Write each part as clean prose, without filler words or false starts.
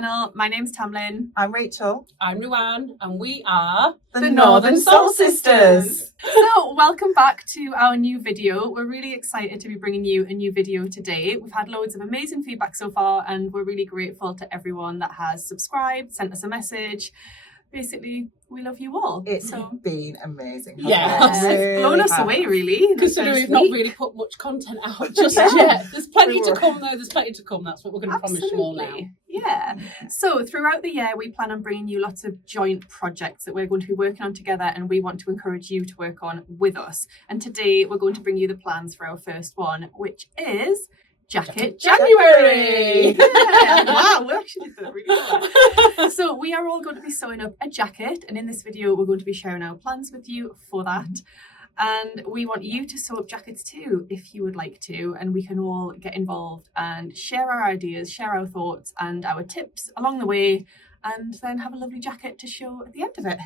channel. My name's Tamlyn. I'm Rachel. I'm Ruan, and we are the Northern Soul Sisters. So, welcome back to our new video. We're really excited to be bringing you a new video today. We've had loads of amazing feedback so far, and we're really grateful to everyone that has subscribed, sent us a message. Basically, we love you all. It's been amazing. Yeah. It's blown us away, really. Considering we've not really put much content out just yet. There's plenty to come, though. There's plenty to come. That's what we're going to promise you all now. Yeah. So throughout the year, we plan on bringing you lots of joint projects that we're going to be working on together, and we want to encourage you to work on with us. And today, we're going to bring you the plans for our first one, which is Jacket January! Yeah. Wow, we actually did that really well. So we are all going to be sewing up a jacket, and in this video we're going to be sharing our plans with you for that. And we want you to sew up jackets too, if you would like to, and we can all get involved and share our ideas, share our thoughts and our tips along the way, and then have a lovely jacket to show at the end of it.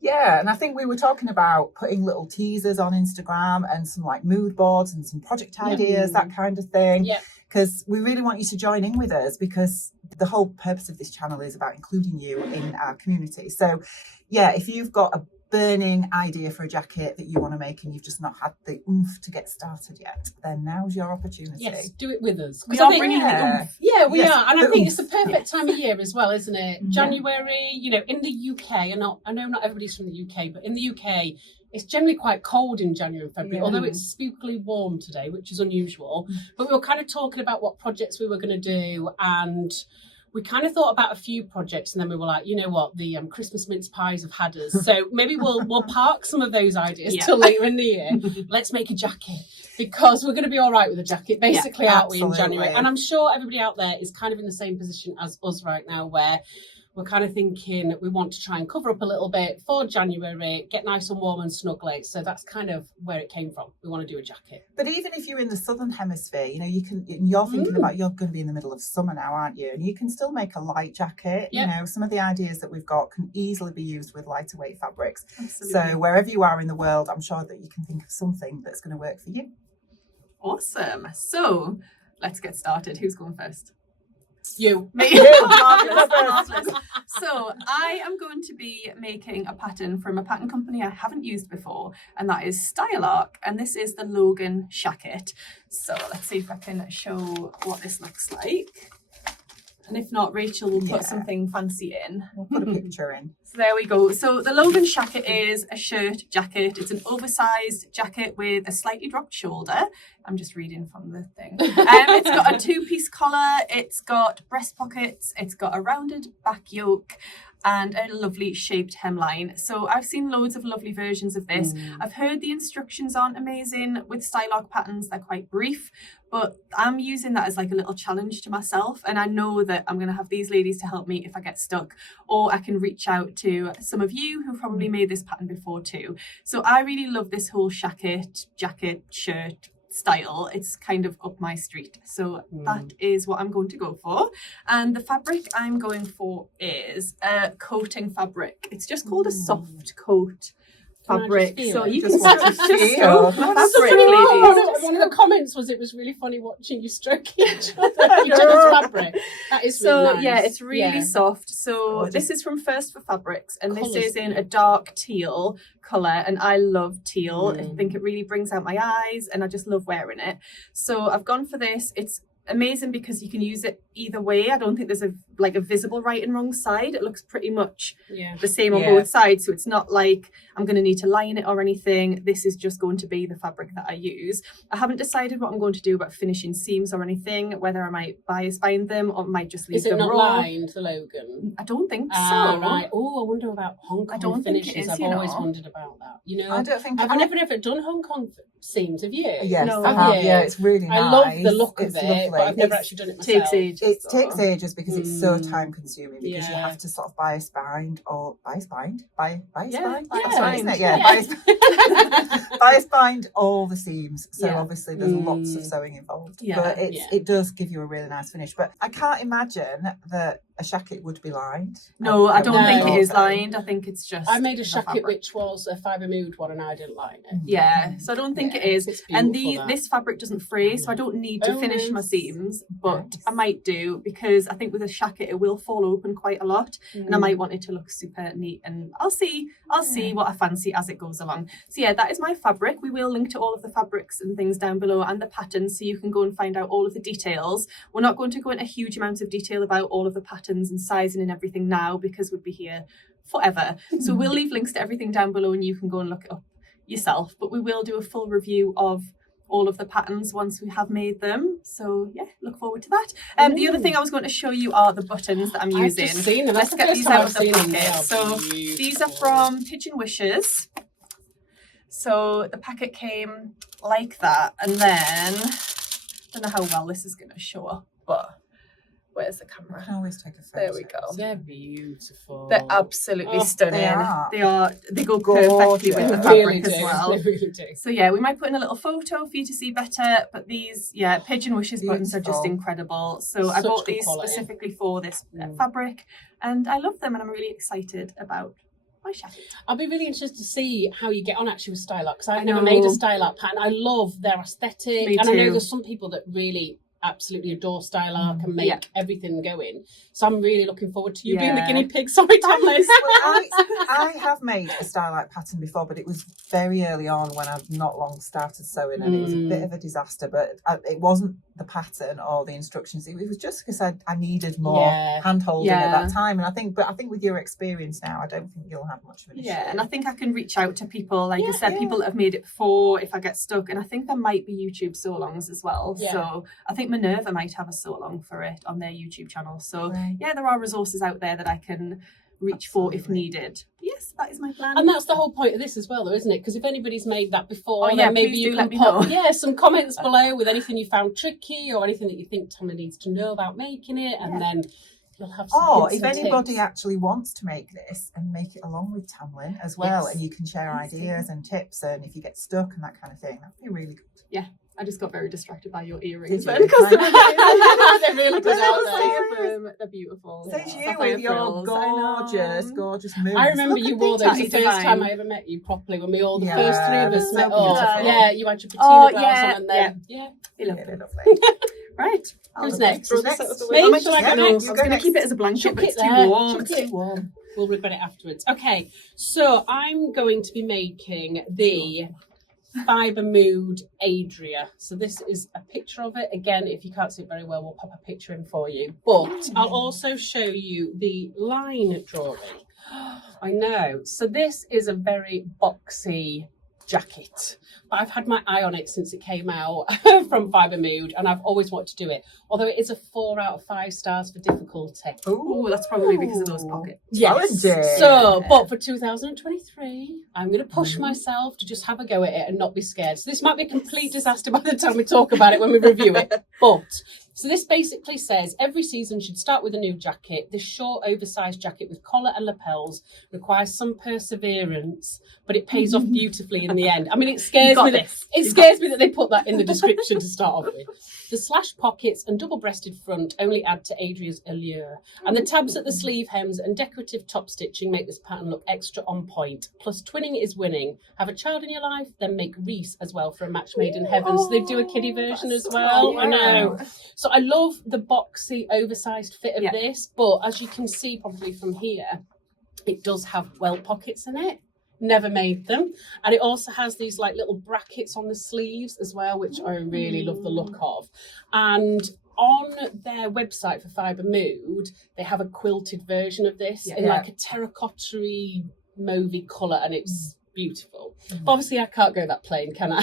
Yeah, and I think we were talking about putting little teasers on Instagram and some like mood boards and some project ideas, that kind of thing. Yeah. Because we really want you to join in with us, because the whole purpose of this channel is about including you in our community. So yeah, if you've got a burning idea for a jacket that you want to make and you've just not had the oomph to get started yet, then now's your opportunity. Yes, do it with us. We are bringing the oomph. Yeah, we Yes, are. And I the think oomph. it's the perfect time of year as well, isn't it? Yeah. January, you know, in the UK, and I know not everybody's from the UK, but in the UK, it's generally quite cold in January and February, although it's spookily warm today, which is unusual. But we were kind of talking about what projects we were going to do, and we kind of thought about a few projects, and then we were like, you know what, the Christmas mince pies have had us. So maybe we'll park some of those ideas till later in the year. Let's make a jacket, because we're going to be all right with a jacket, basically, aren't we, in January? And I'm sure everybody out there is kind of in the same position as us right now, where we're kind of thinking we want to try and cover up a little bit for January, get nice and warm and snuggly. So that's kind of where it came from. We want to do a jacket. But even if you're in the southern hemisphere, you know, you're thinking about, you're going to be in the middle of summer now, aren't you? And you can still make a light jacket. You know, some of the ideas that we've got can easily be used with lighter weight fabrics. Absolutely. So wherever you are in the world, I'm sure that you can think of something that's going to work for you. Awesome. So let's get started. Who's going first? You. Me. Marvellous. So I am going to be making a pattern from a pattern company I haven't used before, and that is Style Arc, and this is the Logan Jacket. So let's see if I can show what this looks like. And if not, Rachel will put something fancy in. We'll put a picture in. So there we go. So the Logan Shacket is a shirt jacket. It's an oversized jacket with a slightly dropped shoulder. I'm just reading from the thing. It's got a two-piece collar. It's got breast pockets. It's got a rounded back yoke and a lovely shaped hemline. So I've seen loads of lovely versions of this. I've heard the instructions aren't amazing with Style Arc patterns. They're quite brief, but I'm using that as like a little challenge to myself. And I know that I'm going to have these ladies to help me if I get stuck, or I can reach out to some of you who probably made this pattern before too. So I really love this whole shacket, jacket, shirt style. It's kind of up my street. So that is what I'm going to go for. And the fabric I'm going for is a coating fabric. It's just called a soft coat fabric. So you can just stroke the fabric, ladies. One of the comments was it was really funny watching you stroke each other's fabric. That is really nice. Yeah, it's really soft. So this is from First for Fabrics, and this is in a dark teal colour, and I love teal. I think it really brings out my eyes, and I just love wearing it. So I've gone for this. It's amazing because you can use it either way. I don't think there's a visible right and wrong side. It looks pretty much the same on both sides, so it's not like I'm going to need to line it or anything. This is just going to be the fabric that I use. I haven't decided what I'm going to do about finishing seams or anything, whether I might bias bind them or might just leave them raw. Is it not lined, the Logan? I don't think so. Right. Oh, I wonder about Hong Kong finishes. I've always wondered about that. You know, I don't think I've never done Hong Kong seams. Have you? Yes, no, I have. Yeah, it's really nice. I love the look of it, lovely. but I've never actually done it myself. It takes ages because it's so time consuming, because you have to sort of bias bind bias bind all the seams. So obviously there's lots of sewing involved. But it does give you a really nice finish. But I can't imagine that a shacket would be lined. No, I don't think it is so. lined. I think it's just. I made a the shacket fabric. which was a Fibermood one, and I didn't like it. Yeah, so I don't think it is. It's And beautiful, that. this fabric doesn't fray, so I don't need to Oh, finish my nice. seams, but Nice. I might do because I think with a shacket it will fall open quite a lot, and I might want it to look super neat. And I'll see what I fancy as it goes along. So yeah, that is my fabric. We will link to all of the fabrics and things down below and the patterns, so you can go and find out all of the details. We're not going to go into huge amounts of detail about all of the patterns and sizing and everything now because we'd be here forever. So we'll leave links to everything down below and you can go and look it up yourself, but we will do a full review of all of the patterns once we have made them. So yeah, look forward to that. The other thing I was going to show you are the buttons that I'm using. I've just seen them. Let's That's get the these first time out I've of the seen them. packet. So these are from Pigeon Wishes. So the packet came like that, and then I don't know how well this is going to show up, but where's the I camera? can always take a photo. There we go. They're beautiful. They're absolutely Oh, stunning. they are. They go perfectly with the Gorgeous. They fabric really do. as well. They really do. So yeah, we might put in a little photo for you to see better, but these, yeah, Pigeon Wishes buttons are just Beautiful. incredible. So I Such bought good these quality. specifically for this fabric, and I love them, and I'm really excited about my shacket. I'll be really interested to see how you get on actually with style art, because I've I never know. made a style art pattern. I love their aesthetic, Me and I know too. there's some people that really absolutely adore style art, can make Yeah. everything going. So I'm really looking forward to you being the Yeah. guinea pig. Sorry, Tamlyn. I have made a style art pattern before, but it was very early on when I'd not long started sewing, and it was a bit of a disaster. But it wasn't the pattern or the instructions; it was just because I needed more hand holding at that time. And I think with your experience now, I don't think you'll have much of an issue. Yeah, and I think I can reach out to people, like I said, Yeah. people that have made it before if I get stuck, and I think there might be YouTube sew-alongs as well. Yeah. So I think Minerva might have a sew-along for it on their YouTube channel. So Right. yeah, there are resources out there that I can reach for if Absolutely. needed. Yes, that is my plan. And that's the whole point of this as well, though, isn't it? Because if anybody's made that before, Oh, yeah, then maybe please you do can let me pop know. some comments below with anything you found tricky or anything that you think Tamlyn needs to know about making it, and then you'll have some Or hints if and anybody tips. actually wants to make this and make it along with Tamlyn as well, Yes. and you can share ideas and tips, and if you get stuck and that kind of thing, that'd be really good. I just got very distracted by your earrings Did then, you? because They're really good out there. they're beautiful. Says you Sapphire with your frills, I know. gorgeous moves. I remember Look you at wore those the Tatty first time divine. I ever met you properly, when we all, the Yeah, first three of us so met up. beautiful. Yeah, you had your patina Oh, bells yeah, on, and then, I love Really them. lovely. Right. Who's next? Throw this out of the Me? way. Shall I go No, I next? was going to keep it as a blanket, Chuck but it it's too there. warm. Chuck It's it. too warm. We'll regret it afterwards. Okay, so I'm going to be making the Fibermood Adria. So this is a picture of it. Again, if you can't see it very well, we'll pop a picture in for you. But I'll also show you the line drawing. I know. So this is a very boxy jacket. But I've had my eye on it since it came out from Fibermood, and I've always wanted to do it. Although it is a 4 out of 5 stars for difficulty. Oh, that's probably because of those pockets. Yes. Challenging. So, but for 2023, I'm going to push myself to just have a go at it and not be scared. So this might be a complete disaster by the time we talk about it when we review it. But, so this basically says every season should start with a new jacket. This short, oversized jacket with collar and lapels requires some perseverance, but it pays off beautifully in the end. I mean, it scares me that they put that in the description to start off with. The slash pockets and double-breasted front only add to Adria's allure. And the tabs at the sleeve hems and decorative top stitching make this pattern look extra on point. Plus, twinning is winning. Have a child in your life, then make Reese as well for a match made in heaven. So they do a kiddie version as well. so I know. So I love the boxy, oversized fit of this. But as you can see probably from here, it does have welt pockets in it. Never made them. And it also has these like little brackets on the sleeves as well, which I really love the look of. And on their website for Fibermood, they have a quilted version of this in like a terracotta-y mauvey colour, and it's beautiful. But obviously I can't go that plain, can I?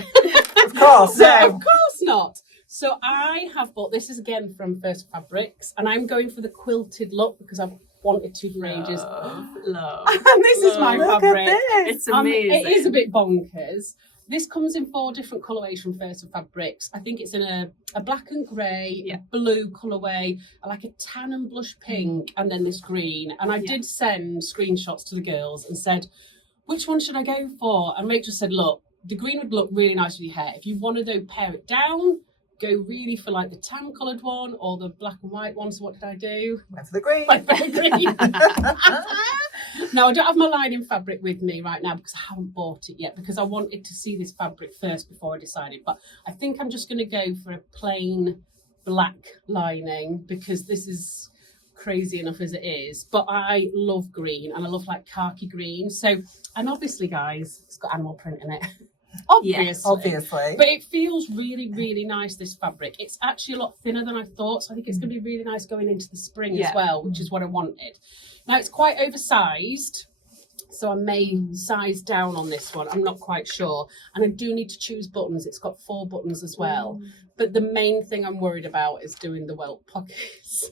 Of course, No, no. of course not. So I have bought, this is again from First Fabrics, and I'm going for the quilted look because I've wanted to for ages. Love. And this is my Look at fabric. this. It's amazing. It is a bit bonkers. This comes in 4 different colourways from First Fabrics. I think it's in a black and grey, blue colourway, like a tan and blush pink, and then this green. And I did send screenshots to the girls and said, which one should I go for? And Rachel said, look, the green would look really nice with your hair. If you want to though pair it down, go really for like the tan coloured one or the black and white one. So what did I do? Went for the green. Went for the green. No, I don't have my lining fabric with me right now because I haven't bought it yet, because I wanted to see this fabric first before I decided. But I think I'm just going to go for a plain black lining, because this is crazy enough as it is. But I love green, and I love like khaki green. So, and obviously, guys, it's got animal print in it. Obviously. But it feels really, really nice, this fabric. It's actually a lot thinner than I thought, so I think it's going to be really nice going into the spring as well, which is what I wanted. Now, it's quite oversized, so I may size down on this one. I'm not quite sure. And I do need to choose buttons. It's got 4 buttons as well. But the main thing I'm worried about is doing the welt pockets.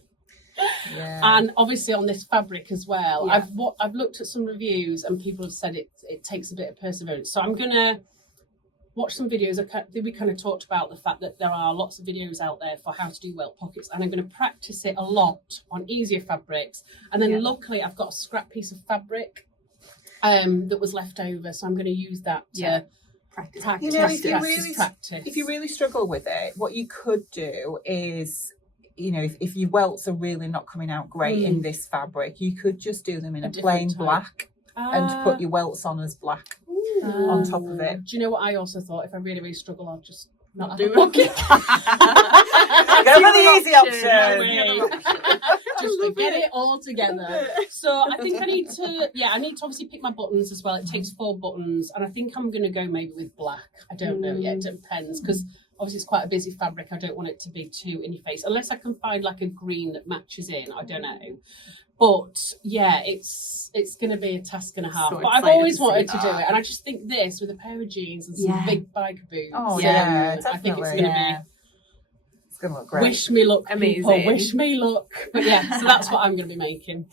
Yeah. And obviously on this fabric as well. Yeah. I've looked at some reviews and people have said it takes a bit of perseverance. So I'm going to watch some videos. We kind of talked about the fact that there are lots of videos out there for how to do welt pockets, and I'm going to practice it a lot on easier fabrics. And then luckily I've got a scrap piece of fabric that was left over, so I'm going to use that to practice. You know, if you really struggle with it, what you could do is, you know, if your welts are really not coming out great in this fabric, you could just do them in a plain black and put your welts on as black on top of it. Do you know what I also thought? If I really, really struggle, I'll just not do it. Go for the easy option. Just forget it all together. So I think I need to obviously pick my buttons as well. It takes 4 buttons, and I think I'm going to go maybe with black. I don't know yet. It depends, because obviously it's quite a busy fabric. I don't want it to be too in your face, unless I can find like a green that matches in. I don't know. But yeah, it's going to be a task and a half. But I've always wanted to do it, and I just think this with a pair of jeans and some big bike boots. Oh yeah, I think it's going to be. It's going to look great. Wish me luck, amazing. People. Wish me luck. But yeah, so that's what I'm going to be making.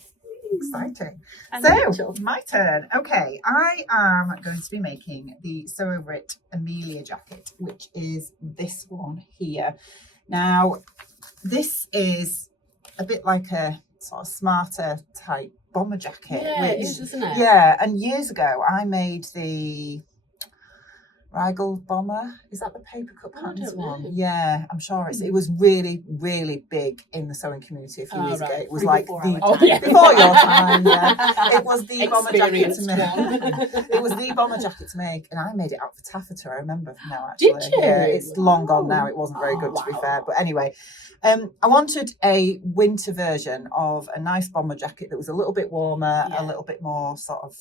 Exciting. So my turn. Okay, I am going to be making the Sew Over It Amelia Jacket, which is this one here. Now, this is a bit like a sort of smarter type bomber jacket. Yeah, it is, isn't it? Yeah, and years ago I made the Rigel bomber. Is that the paper cut patterns one? Yeah, I'm sure it was really, really big in the sewing community a few years ago. It was like before your time. Yeah, it was the bomber jacket to make. It was the bomber jacket to make, and I made it out for taffeta. I remember now actually. Did you? Yeah, it's long gone now. It wasn't very good to be fair, but anyway. I wanted a winter version of a nice bomber jacket that was a little bit warmer, a little bit more sort of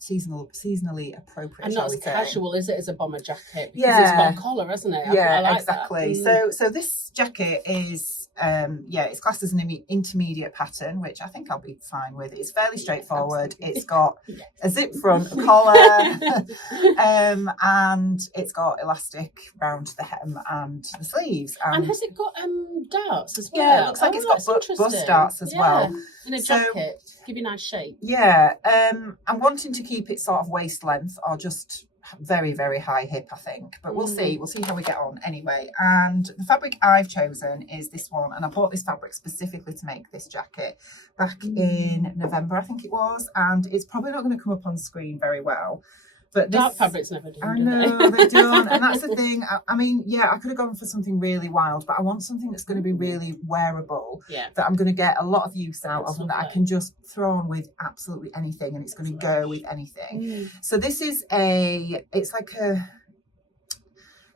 seasonally appropriate. And not as casual, is it, as a bomber jacket? Because it's got a collar, hasn't it? Yeah, like exactly. So this jacket is it's classed as an intermediate pattern, which I think I'll be fine with. It's fairly straightforward. It's got a zip front, a collar, and it's got elastic round the hem and the sleeves. And has it got darts as well? Yeah, it looks like it's got bust darts as well. In a jacket, give you a nice shape. Yeah, I'm wanting to keep it sort of waist length or just very, very high hip, I think, but we'll see how we get on anyway. And the fabric I've chosen is this one, and I bought this fabric specifically to make this jacket back in November, I think it was, and it's probably not going to come up on screen very well. But dark fabrics never do. I know they don't, and that's the thing. I mean, yeah, I could have gone for something really wild, but I want something that's going to be really wearable. Yeah. That I'm going to get a lot of use out of, and that I can just throw on with absolutely anything, and it's going to go with anything. So this is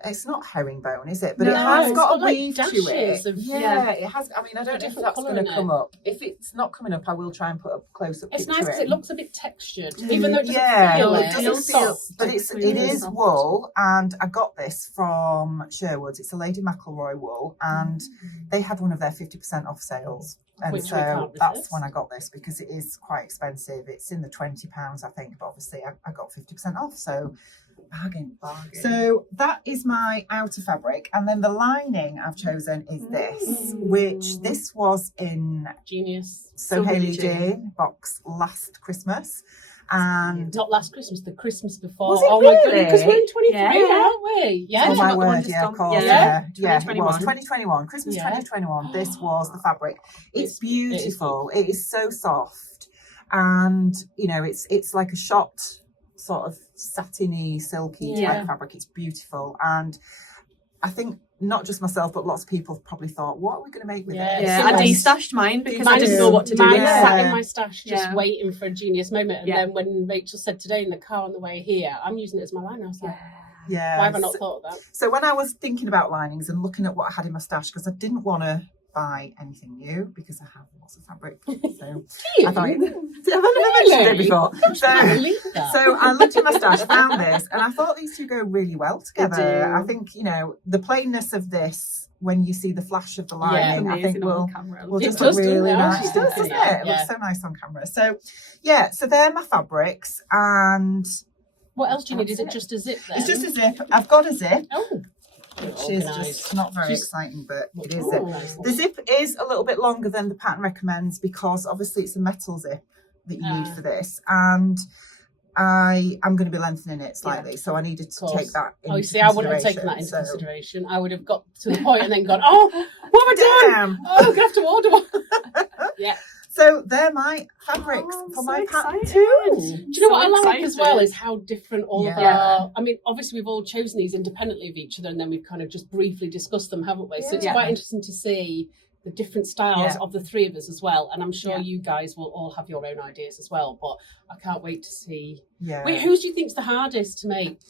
it's not herringbone, is it? But it has got a weave to it. It has. I mean, I don't know if that's going to come up. If it's not coming up, I will try and put a close-up picture. It's nice because it looks a bit textured, even though it doesn't feel but it is wool, and I got this from Sherwood's. It's a Lady McElroy wool, and they had one of their 50% off sales. And so that's when I got this, because it is quite expensive. It's in the £20, I think, but obviously I got 50% off, so bargain. So that is my outer fabric, and then the lining I've chosen is this, which this was in Genius So Hayley Jane box last Christmas. And not last Christmas, the Christmas before. Was it really? My goodness, because we're in 23, aren't we? Yeah. Oh my word, yeah, of course. Yeah, it was 2021. Christmas 2021. This was the fabric. It's beautiful. It is so soft, and you know, it's like a shot sort of satiny, silky type fabric. It's beautiful, and I think not just myself, but lots of people have probably thought, what are we going to make with Yeah. this? Yeah, I de-stashed mine because I Mine didn't is- know what to do. Mine with it. sat in my stash just Yeah. waiting for a genius moment. And Yeah. then when Rachel said today in the car on the way here, I'm using it as my line. I was like, Yeah. why have I not thought of that? So when I was thinking about linings and looking at what I had in my stash, because I didn't want to buy anything new because I have lots of fabric. So I thought, have I never mentioned it before? I believe that. So I looked in my stash, found this, and I thought these two go really well together. do. I think, you know, the plainness of this, when you see the flash of the Yeah, lining, I think Amazing will on camera. will It just does, look doesn't really it? nice. Actually, It does, doesn't it? yeah. It looks so nice on camera. So yeah, so they're my fabrics, and What else do you need? Is it That's just a zip then? it's just a zip. I've got a zip, Oh. which is just not very exciting, but it is zip. Nice. The zip is a little bit longer than the pattern recommends because obviously it's a metal zip that you need for this, and I'm going to be lengthening it slightly, so I needed to take that into Oh, you see, I wouldn't have taken that into consideration, so- consideration. I would have got to the point and then gone, oh, what have I done? Damn. Oh, I'm going to have to order one. Yeah. So they're my fabrics Oh, I'm for so my pattern excited. too. Do you know what I So like as well excited. is how different all of Yeah. our... I mean, obviously we've all chosen these independently of each other and then we've kind of just briefly discussed them, haven't we? So it's Yeah. quite interesting to see the different styles Yeah. of the three of us as well. And I'm sure Yeah. you guys will all have your own ideas as well. But I can't wait to see... Yeah. Wait, whose do you think's the hardest to make?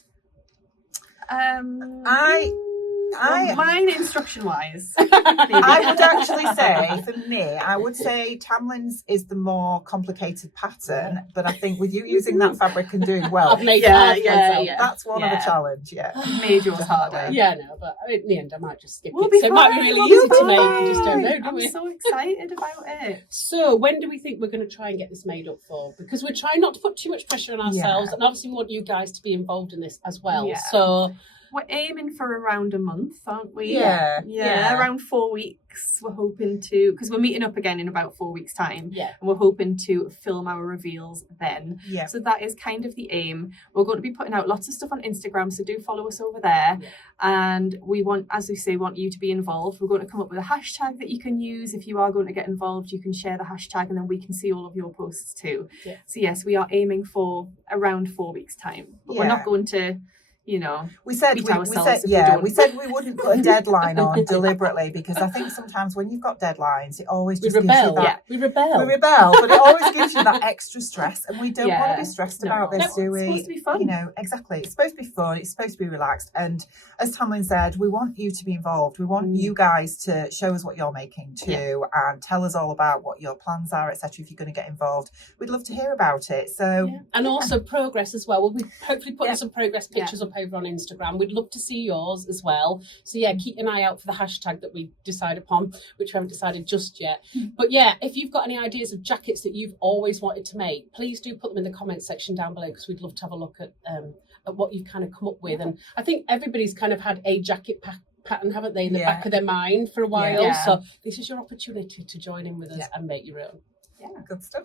Mine instruction wise. I would actually say, for me, I would say Tamlyn's is the more complicated pattern, but I think with you using that fabric and doing well, I've made Yeah, it hard for yeah, myself. yeah. that's one of Yeah. the challenge. Yeah. Made yours harder. Yeah, no, but in the end I might just skip We'll it. be So it might be fine, really we'll easy be to make. You just don't fine. know, do I'm we? so excited about it. So when do we think we're going to try and get this made up for? Because we're trying not to put too much pressure on ourselves, Yeah. and obviously we want you guys to be involved in this as well. Yeah. So We're aiming for around a month, aren't we? Yeah. Yeah, around 4 weeks. We're hoping to, because we're meeting up again in about 4 weeks' time, yeah, and we're hoping to film our reveals then. Yeah. So that is kind of the aim. We're going to be putting out lots of stuff on Instagram, so do follow us over there. Yeah. And we want, as we say, want you to be involved. We're going to come up with a hashtag that you can use. If you are going to get involved, you can share the hashtag and then we can see all of your posts too. Yeah. So yes, we are aiming for around 4 weeks' time. But we're Yeah. not going to, you know, We said beat we ourselves said if we yeah, don't. we said we wouldn't put a deadline on deliberately because I think sometimes when you've got deadlines, it always we just gives you rebel. that. We rebel. We rebel, but it always gives you that extra stress, and we don't want to Yeah. be stressed No. about this, No, do it's we? supposed to be fun. You know, exactly. It's supposed to be fun. It's supposed to be relaxed, and as Tamlyn said, we want you to be involved. We want you guys to show us what you're making too, and tell us all about what your plans are, etc. If you're going to get involved, we'd love to hear about it. So. Yeah. And also progress as well. We'll be hopefully putting Yeah. some progress pictures up over on Instagram. We'd love to see yours as well. So yeah, keep an eye out for the hashtag that we decide upon, which we haven't decided just yet. But yeah, if you've got any ideas of jackets that you've always wanted to make, please do put them in the comments section down below because we'd love to have a look at what you've kind of come up with. And I think everybody's kind of had a jacket pattern, haven't they, in the Yeah. back of their mind for a while. Yeah. So this is your opportunity to join in with us Yeah. and make your own. yeah. Good stuff.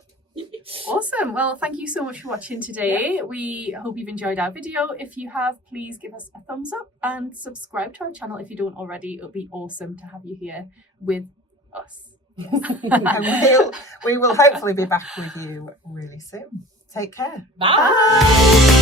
Awesome. Well, thank you so much for watching today. We hope you've enjoyed our video. If you have, please give us a thumbs up and subscribe to our channel if you don't already. It would be awesome to have you here with us. And we will hopefully be back with you really soon. Take care. Bye.